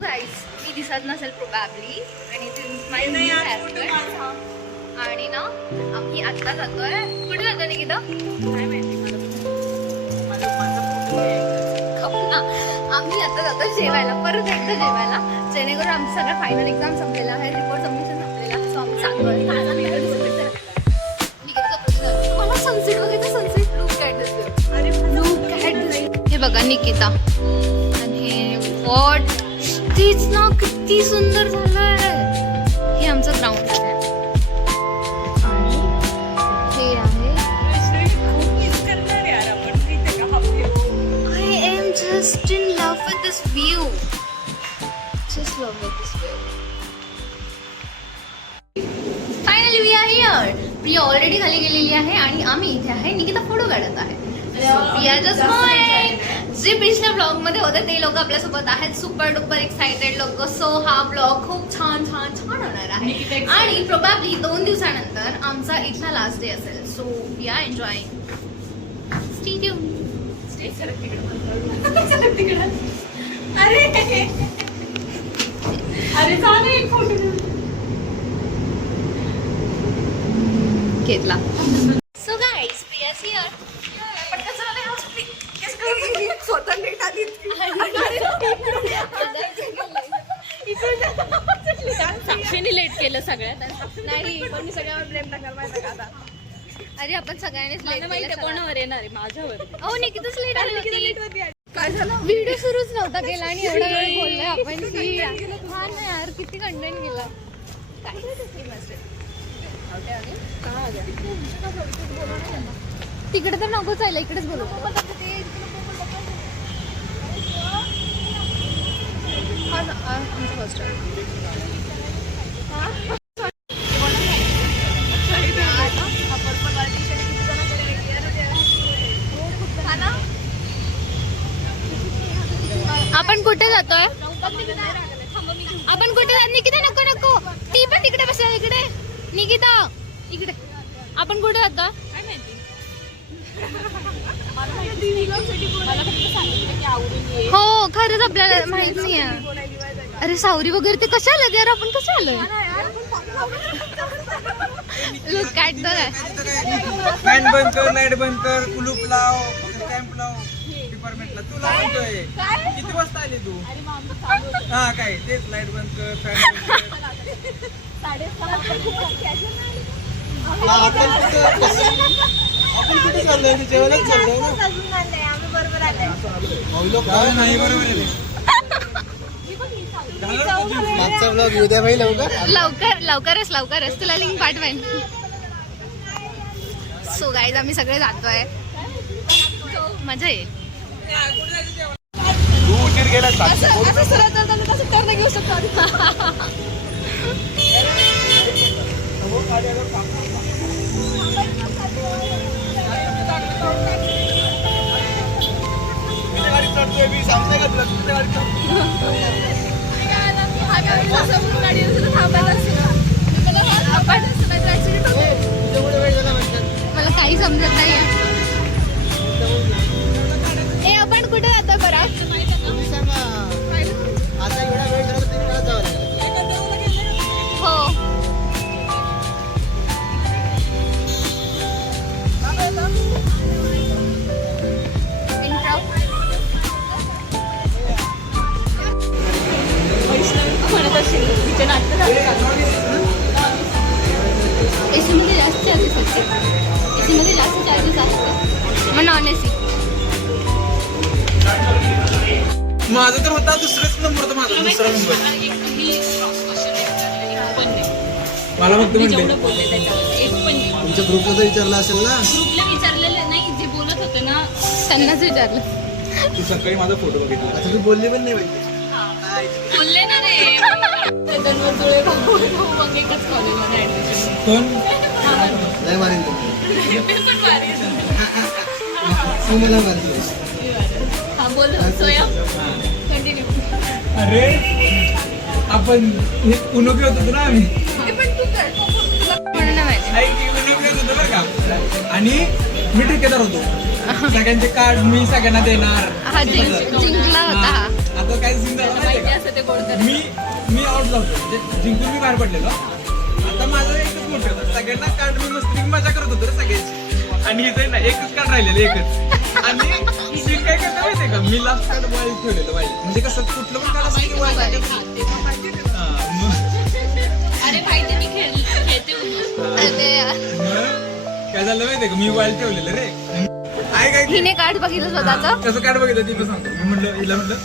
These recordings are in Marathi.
गाईस मी दिसत नसेल प्रोबॅबली आणि आणि ना आम्ही आत्ता जातोय. कुठे जातोय निकिता काय माहिती मला. आम्ही आता जातोय जेवायला, परत एकदा जेवायला, जेणेकरून आमचं सगळं फायनल एक्झाम संपलेला आहे, रिपोर्ट सबमिशन संपलेला. सो आम्ही चाललोय. मला सनसेट बघायचं. सनसेट लुक ॲट दिस, अरे लुक ॲट दिस. हे बघा निकिता आणि हे वॉट तीच ना, किती सुंदर झालंय. हे आमचं ग्राउंड आहे आणि हे आहे. I am just in love with this view. Just love with this view. Finally we are here. Priya already खाली गेलेली आहे आणि आम्ही इथे आहे. निकिता फोटो काढत आहे. प्रिया जस्ट जे पिछल्या ब्लॉग मध्ये होते ते लोक आपल्यासोबत आहेत. सुपर डुपर एक्साइटेड लोक. सो हा ब्लॉग खूप छान छान छान होणार आहे आणि प्रोबॅबली 2 दिवसानंतर आमचा इथला लास्ट डे असेल. So we are enjoying. Stay tuned. अरे चालेल एक फोटो घेतला. सो गाईज प्रिया's here. स्वतः लेट आली. साक्षीने लेट केलं सगळ्यात. नाही पण मी सगळ्यावर ब्लेम टाकणार माहिती का आता. अरे आपण सगळ्यांनीच लेट माहिती कोणावर येणार आहे माझ्यावर. हो निकिताच लेट आली होती. काय झालं व्हिडिओ सुरूच नव्हता केला आणि एवढा वेळ बोललोय आपण की हा ना यार किती कंटेंट केला. तिकडे तर नकोच आहे, इकडेच बोलू. आमचं फर्स्ट आपण कुठे जातोय? आपण कुठे जात? निकिता नको नको, ती पण तिकडे बसेल. इकडे निकिता इकडे. आपण कुठे जातो? हो खरंच आपल्याला माहित नाही आहे. अरे सावरी वगैरे ते कशा आलं यार? आपण कशा आलोय? लुक ॲट द फॅन बंद कर, लाईट बंद कर, कुलूप लाव, स्टॅम्प लाव डिपार्टमेंटला. तू लावतोय किती वाजता आली तू? हा काय तेच लाईट बंद कर, फॅन बंद कर. आपण कुठे चाललोय? जेवणच चाललोय ना. नाही बरोबर आहे. मागचा ब्लॉग येऊ द्या भाई लवकरच तुला लिंक पाठवेन. सो गाईज आम्ही सगळे जातोय, मजा येईल. तू उशीर गेला घेऊ शकतो. गाडी चढतोय मी, सांगते का तुला? तुझ्या गाडी मला काही समजत नाही. हे आपण कुठे जातोय बरं? आता एवढा वेळ झाला तर तिकडे जावं लागेल. हो म्हणत असेल तिचे नाटक एसीमध्ये जास्त चार्जेस असते. एसीमध्ये जास्त चार्जेस असते मग नॉन एसी. माझा तर होता दुसराच नंबर होता. माझा दुसरा नंबर मला फक्त म्हणले बोलले त्याच्यावर एक पण नाही. तुमच्या ग्रुपला तर विचारलं असेल ना? ग्रुपला विचारलेलं नाही, जे बोलत होते ना त्यांनाच विचारलं. तू सकाळी माझा फोटो बघितला. आता तू बोलली पण नाही पाहिजे. बोलले ना रे. जुळे भाऊ एकच कॉलेजमध्ये ऍडमिशन. कोण नाही मारेन मला मारली. हा बोल सोया कंटिन्यू. अरे आपण हे उन्नोके होत होतो ना आम्ही. म्हणून नाही माहिती. उन्नोके होत होतो बरं का. आणि मी ठेकेदार होतो. सगळ्यांचे कार्ड मी सगळ्यांना देणार. हा जिंकला होता हा. आता काय सीन झाला माहितीये माहिती का? असं ते गोड करत मी आउट झालो म्हणजे जिंकून मी बाहेर पडलेलो. आता माझं एकच मोठं होतं, सगळ्यांना कार्ड मी मस्त मजा करत होतो रे सगळ्याची. आणि इथे ना एकच कार्ड राहिलेलं एकच. आणि सीन काय करता माहितीये का, मी लास्ट कार्ड वाईल्ड ठेवलेलं वाईल्ड. म्हणजे कसं कुठलं पण कार्ड असं की वाईल्ड अरे माहिती मी खेळते उन्हा. अरे यार. काय झालं माहितीये का, मी वाईल्ड ठेवलेलं रे. काय काय हिने कार्ड बघितलं स्वतःच. कसं कार्ड बघितलं ती पण सांगतो. मी म्हटलं हिला म्हटलं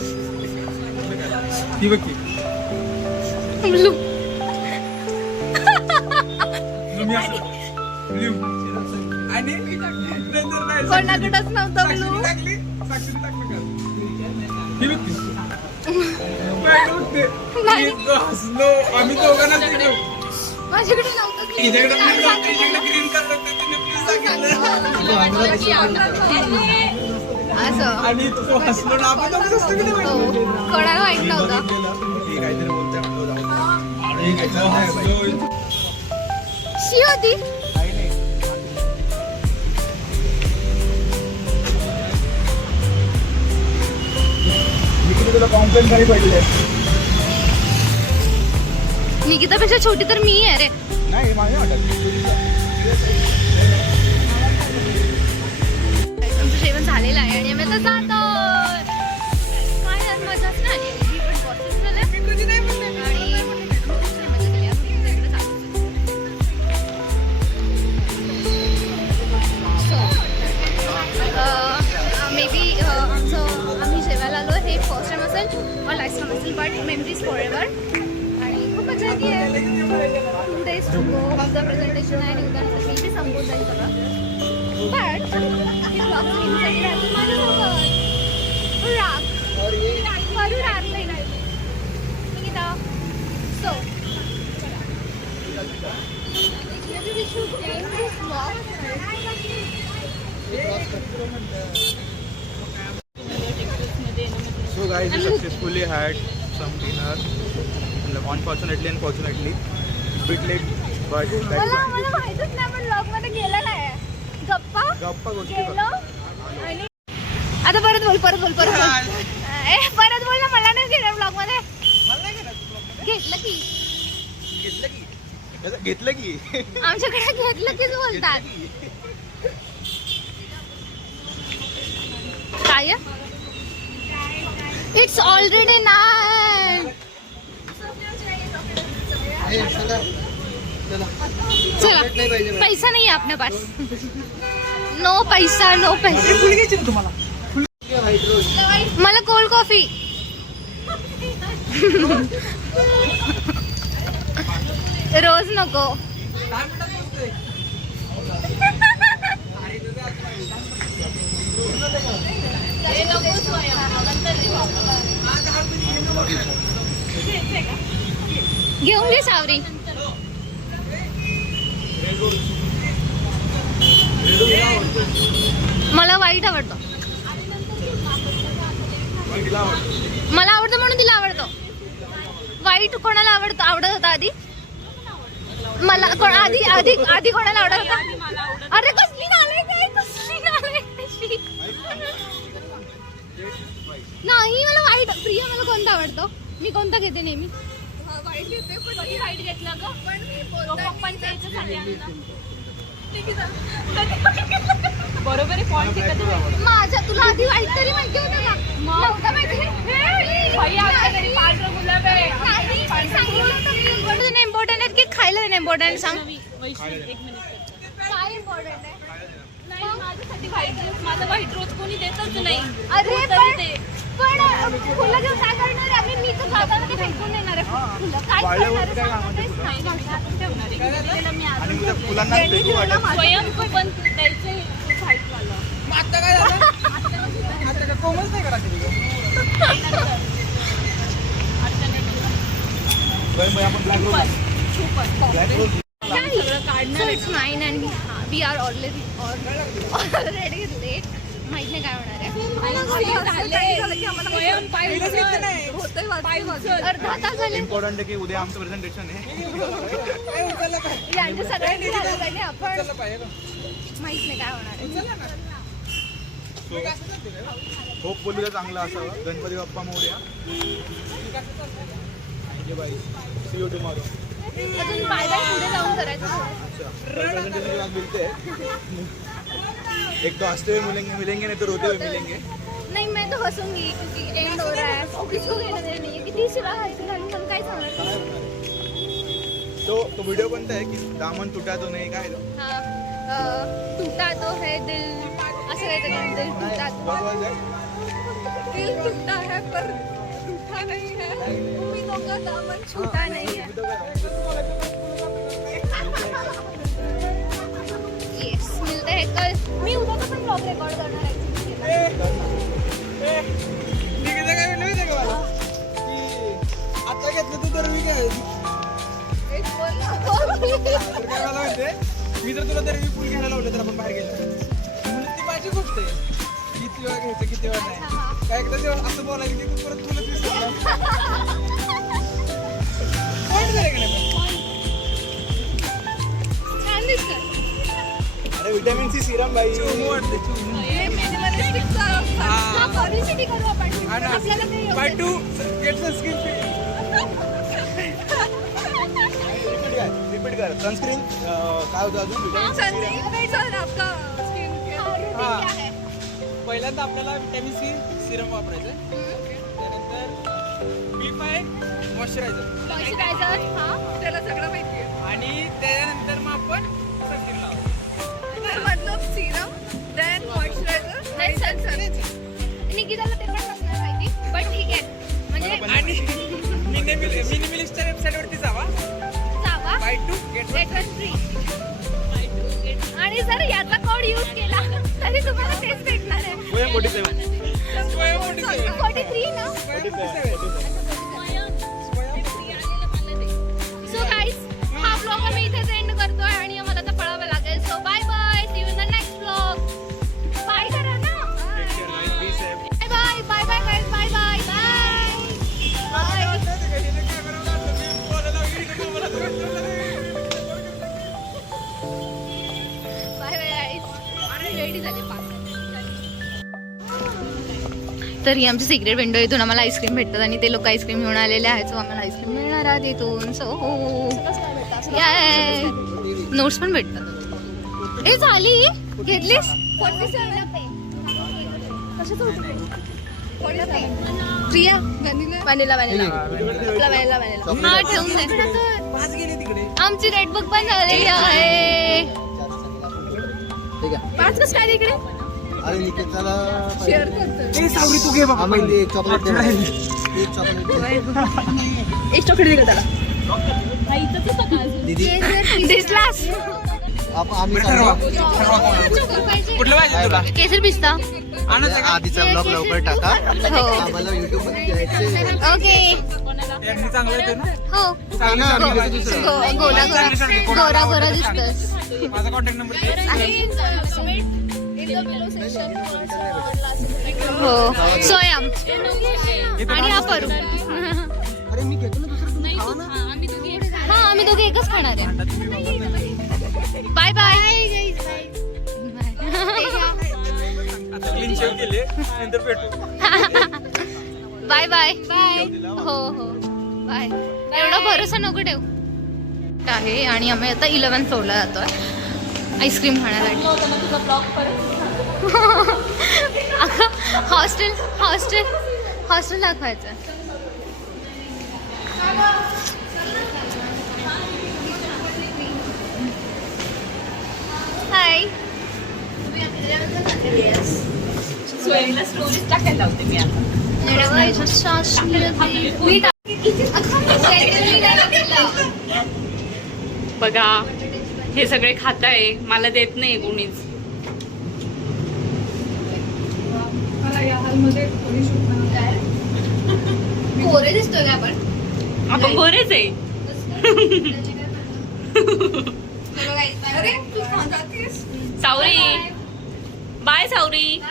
ती बघ की मी असं लिहू. आणि नंतर नाही कोणाकडेच नव्हतं साक्षीने ब्लू. टाकली, साक्षीने टाकलं का? ती बघ की. काय बघते? नाही. इतकं हसलो आम्ही दोघांना तिकडे. माझ्याकडे नव्हतं. हिच्याकडे blue होतं, हिच्याकडे green color होतं, तिने blue सांगितलं. असं आणि तो हसलो ना, आपण दोघं हसलो की नाही हो. माहिती? कोणाला वाईट मी नव्हतं. बघितलेलं, हे काहीतरी बोलतोय म्हणलं, जाऊ दे. आणि इतकं हसलो. शी होती. काही नाही. मी किती तुला कॉम्प्लेन नाही पडले. निकितापेक्षा छोटी तर मी आहे रे. नाही माझ्या वाटत. आमचं जेवण झालेलं आहे आणि आम्ही आता जातो. काय आज मजाच नाही आली. ही पण process झालं. आणि दुसरी मजा केली. आम्ही इकडे चाललो. मे बी आम्ही जेवायला आलो हे फर्स्ट टाइम असेल और लास्ट टाइम असेल बट मेमरीज फॉर एव्हर. आणि खूप मजा येते आहे. 2 days to go. आमचं प्रेझेंटेशन आहे आणि उद्यानंतर मी ते संपवून जाईल सगळं. बट हे ब्लॉग इन्साईड राहतील माझ्यासोबत. राग करू राग नाही Nikita. So maybe we should end this vlog. So guys, we successfully had some dinner. Unfortunately and fortunately, bit late, but मला माहितच नाही पण ब्लॉग मध्ये गेलं नाही. गप्पा गोष्टी गेलो आणि आता परत बोल. परत बोल ना. मला नाही गेलं ब्लॉग मध्ये. घेतलं की आमच्याकडे घेतलं कीच बोलतात. काय इट्स ऑलरेडी नाईन. चला पैसा नहीं है अपने पास. नो पैसा. मला कोल्ड कॉफी. रोज नको. घेऊन घे सावरी. मला वाईट आवडतं. मला आवडतं म्हणून तिला आवडतं. वाईट कोणाला आवडत होता आधी. मला आधी कोणाला आवडत होता. अरे कसली नाले नाही. मला वाईट. प्रिया मला कोणता आवडतो. मी कोणता घेते नेहमी. वाईट घेते पण मी वाईट घेतलं ग. पण पप्पांच्या याच्यासाठी आणलं. बरोबर आहे. पॉईंट कधी माझ्या तुला आधी वाईट तरी माहिती होतं का. नव्हतं माहिती. इम्पॉर्टंट आहे की खायला इम्पॉर्टंट सांग. एक मिनिट. काय इम्पॉर्टंट आहे. नाही माझ्यासाठी व्हाईट. माझं व्हाईट रोज कोणी देतच नाही. अरे पण फुलं घेऊन काय करणार आम्ही. मी तर जाताना ते फेकून देणार आहे. फुलं काय स्वयं पण द्यायचं व्हाईट वाला. आता काय झालं? आता काय कोमच नाही करा सगळं काढणार. It's mine and we are already late. माहित नाही काय होणार आहे. अर्धा तास झाले. इम्पॉर्टंट आहे की उद्या आमचं प्रेझेंटेशन आहे. यांचं सगळ्यांनी झालं पाहिजे. आपण माहित नाही काय होणार आहे. होप बोलूया चांगला असावा. गणपती बाप्पा मोरया. बाई सी यू टुमारो. अजून बाय बाय पुढे जाऊन करायचं. मिलते हैं. एक तो हंसते हुए मिलेंगे नहीं तो रोते हुए मिलेंगे. नहीं मैं तो हंसूंगी क्योंकि एंड हो रहा है. किसको घेणं देणं नाहीये. किती शिवा खायचं घालून मला काय सांगणार. तो वीडियो बनता है कि दामन टूटा तो नहीं काय. टूटा तो है दिल असं काहीतरी दिल टूटा तो. दिल टूटा है पर टूटा नहीं है. उम्मीदों का दामन छूटा नहीं है. येस मिलते हैं कल. मी उद्याचा पण ब्लॉग रेकॉर्ड करणार आहे. काय माहिती का मला की आता घेतलं तू तर मी काय काय मला माहितीये मी जर तुला तरी फुल घ्यायला लावलं तर आपण बाहेर गेलो म्हणून ती माझी गोष्ट आहे. किती वेळा घ्यायचं किती वेळा नाही. काय एकदा जेव्हा असं बोलायचं की तू परत तुला विसरला. पॉईंट झाले का नाही. छान दिसतं. अरे विटॅमिन सी सिरम बाई वाटते. हा पब्लिसिटी करू आपण. आपल्याला ते by to get the skin repeat कर सनस्क्रीन काय होतं अजून पहिल्यांदा आपल्याला विटॅमिन सी सिरम वापरायचं. त्यानंतर B5 मॉइश्चरायझर त्याला सगळं माहिती आहे. आणि त्यानंतर मग आपण सनस्क्रीन लावायचं. मतलब सिरम देन मॉइश्चरायझर आणि सनस्क्रीन. निकिताला ते पण नसणार माहिती पण ठीक आहे म्हणजे आणि मिनिमिलिस्टच्या वेबसाईटवरती जावा. Buy to get get one free. आणि जर याचा कोड यूज केला तरी तुम्हाला तेच भेटणार आहे. 47 43 ना. सो गाईज हा ब्लॉग आम्ही इथेच एंड करतोय आणि आम्हाला आता पळावं लागेल. So bye bye. See you in the next blog. Bye करा ना. Bye bye bye bye bye bye bye bye. तर ही आमची सिक्रेट विंडो. इथून आम्हाला आईस्क्रीम भेटतात आणि ते लोक आईस्क्रीम घेऊन आलेले आहेत. सो आम्हाला आईस्क्रीम मिळणार आहे इथून. सो नोट्स पण भेटतात. ए झाली घेतलीस. प्रिया व्हॅनिला हा ठेवून दे. आमची रेडबुक पण झालेली आहे. 5 कसं काय इकडे. अरे निकिताला शेअर करतो. सावरी तू घे बाबा. आम्हाला एक चॉकलेट दे. एक चॉकलेट दे का त्याला. दीदी दिसलास. आम्ही कुठलं पाहिजे तुला. केसर पिस्ता. आधीचा ब्लॉग लवकर टाका. हो आम्हाला युट्यूब मध्ये द्यायचे. ओके. यांनी चांगलं येतं ना. हो चांगलं सांगा दुसरं. गोरा गोरा गोरा दिसतोस. माझा कॉन्टॅक्ट नंबर हो सोयाम आणि हा परू. अरे मी घेतो ना दुसरं तुम्ही खावा ना. हा आम्ही दोघे एकच खाणार आहे. Bye bye. आता क्लीन शेव केले नंतर भेटू. Bye bye bye. हो हो बाय. एवढा भरोसा नको ठेवू. आहे आणि आम्ही आता 11 फ्लोअरला जातोय आईस्क्रीम खाण्यासाठी. हॉस्टेल हॉस्टेल हॉस्टेल दाखवायचं. हाय. सोयाला स्टोरीज टाकायला लावते मी आता. बघा हे सगळे खात आहे. मला देत नाही कोणीच. कोरे दिसतोय का आपण. आपण गोरेच आहे. सावरी बाय. सावरी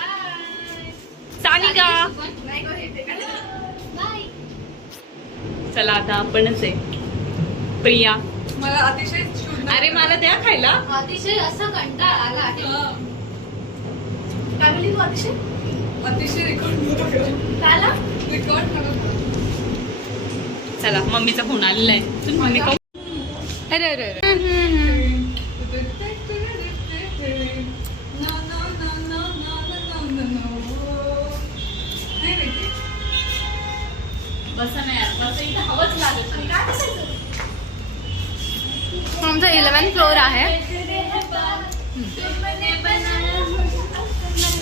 सानिका. चला आता आपणच आहे. प्रिया मला अतिशय. अरे मला द्या खायला. अतिशय असा कंटाळा आला आहे. अतिशय रेकॉर्ड रेकॉर्ड चला मम्मीचा फोन आलेला आहे. मम्मी खाऊ. अरे अरे अरे बसा नाही यार, बसा इथं हवंच लागेल. आमचा 11th फ्लोअर आहे.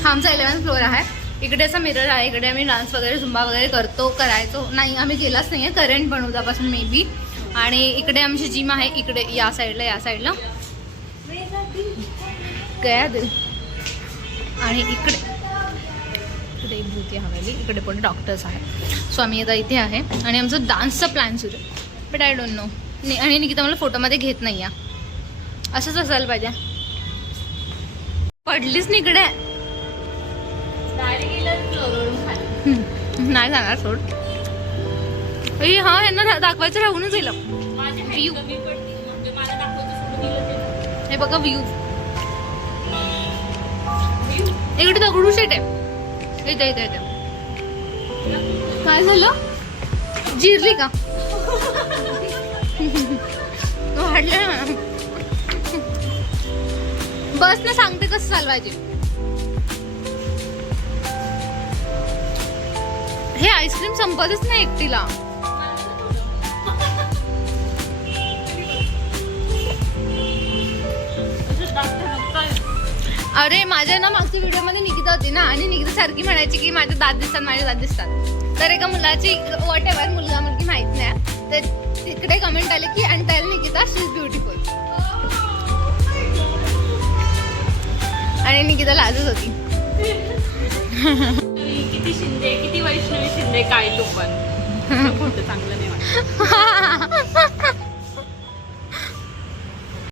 हा आमचा 11th फ्लोअर आहे. इकडे असा मिरर आहे. इकडे आम्ही डान्स वगैरे झुंबा वगैरे करायचो नाही, आम्ही केलाच नाहीये करंट पण उद्यापासून मे बी. आणि इकडे आमची जिम आहे. इकडे या साईडला गया दिल. आणि इकडे एक भूती हवेली. इकडे पण डॉक्टर्स आहेत. सो आम्ही आता इथे आहे आणि आमचा डान्सचा प्लॅन सुरू आहे. But I don't know. आणि निकिता मला फोटोमध्ये घेत नाही आहे. असंच असायला पाहिजे. पडलीच नाही इकडे. नाही जाणार सोड. हा यांना दाखवायचं राहूनच गेलं. व्ह्यू हे बघा व्ह्यू. इकडे दगडूशेठ आहे. इथे इथे इथे काय झालं? जिरली का? वाढलं ना. बस ना सांगते कसं चालवायचे. हे आईस्क्रीम संपतच नाही एकटीला. अरे माझ्या ना मागच्या व्हिडिओमध्ये निकिता होती ना आणि निकिता सारखी म्हणायची की माझे दात दिसतात. तर एका मुलाची वॉट एव्हर मुलगा मुलगी माहित नाही तर तिकडे कमेंट आले की आणि त्याला निकिता शी इज ब्युटिफुल. आणि निकिता लाजच होती. किती शिंदे, किती वैष्णवी शिंदे काय तू पण. खोटं चांगलं नाही वाटत.